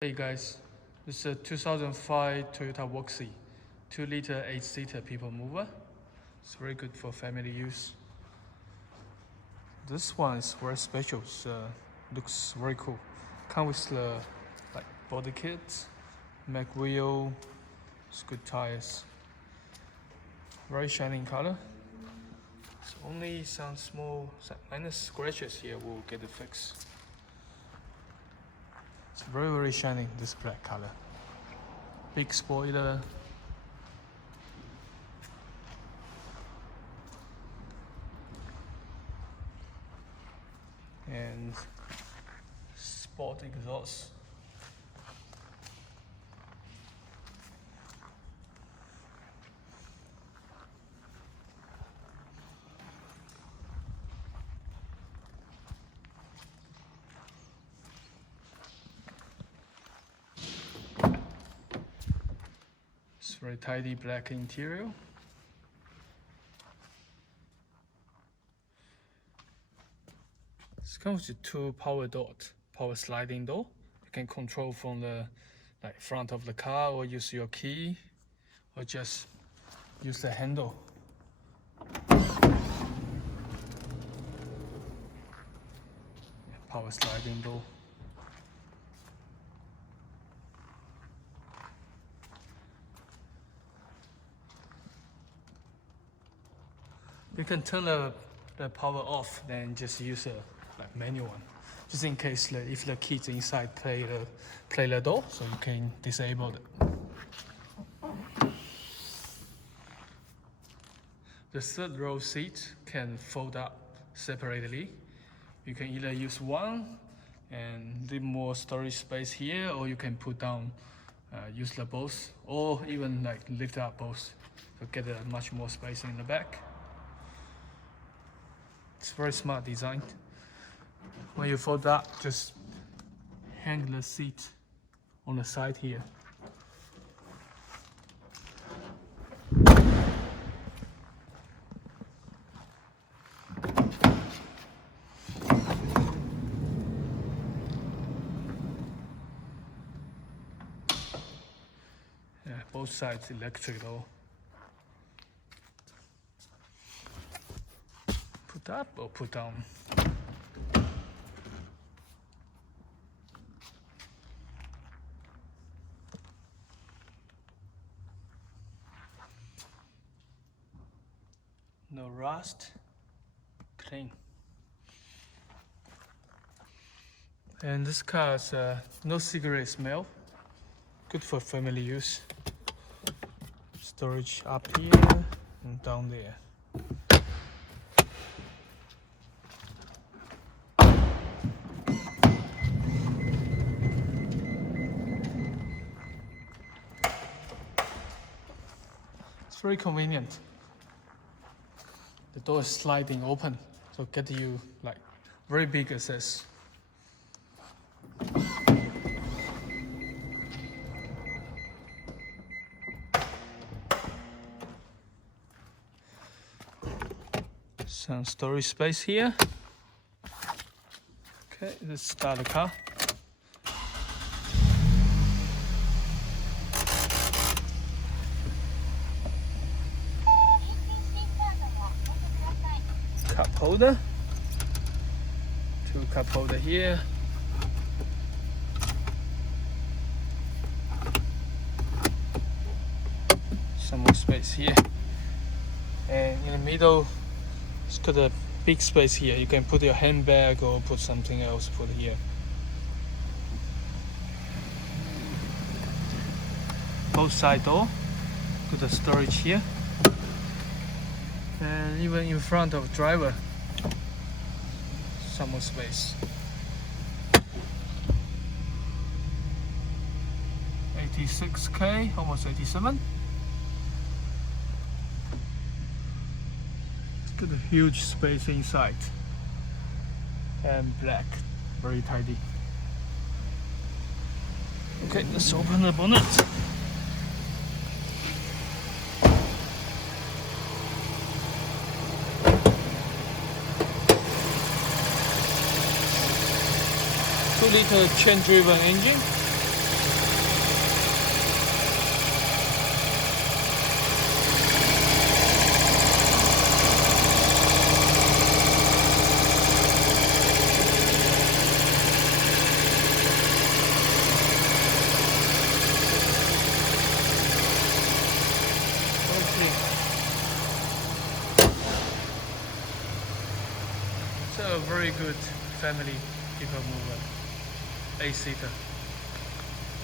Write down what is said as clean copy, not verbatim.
Hey guys, this is a 2005 Toyota Voxy 2-liter 8-seater people mover. It's very good for family use. This one is very special. Looks very cool. Comes with the Bodykit, MIG wheel, it's good tires. Very shining color. It's only some small minor scratches here. We'll get it fixed. It's very shining, this black color. Big spoiler. And sport exhaust. It's very tidy black interior. It comes with two power sliding door. You can control from the front of the car, or use your key, or just use the handle. Power sliding door. You can turn the power off, then just use a manual one, just in case if the kids inside play the door, so you can disable it. The third row seat can fold up separately. You can either use one and leave more storage space here, or you can put down, use the both, or even lift up both to get much more space in the back. It's very smart design. When you fold up, just hang the seat on the side here. Yeah, both sides electric though. Put up or put down. No rust, clean. And this car has no cigarette smell. Good for family use. Storage up here and down there. It's very convenient. The door is sliding open, so get you very big access. Some storage space here. Okay, let's start the car. Cup holder, two cup holder here, some more space here, and in the middle it's got a big space here. You can put your handbag or put something else put here. Both side door, got the storage here. And even in front of driver, some more space. 86K, almost 87. Got a huge space inside. And black, very tidy. Okay, let's open the bonnet. Liter chain-driven engine. It's a very good family people mover, 8-seater.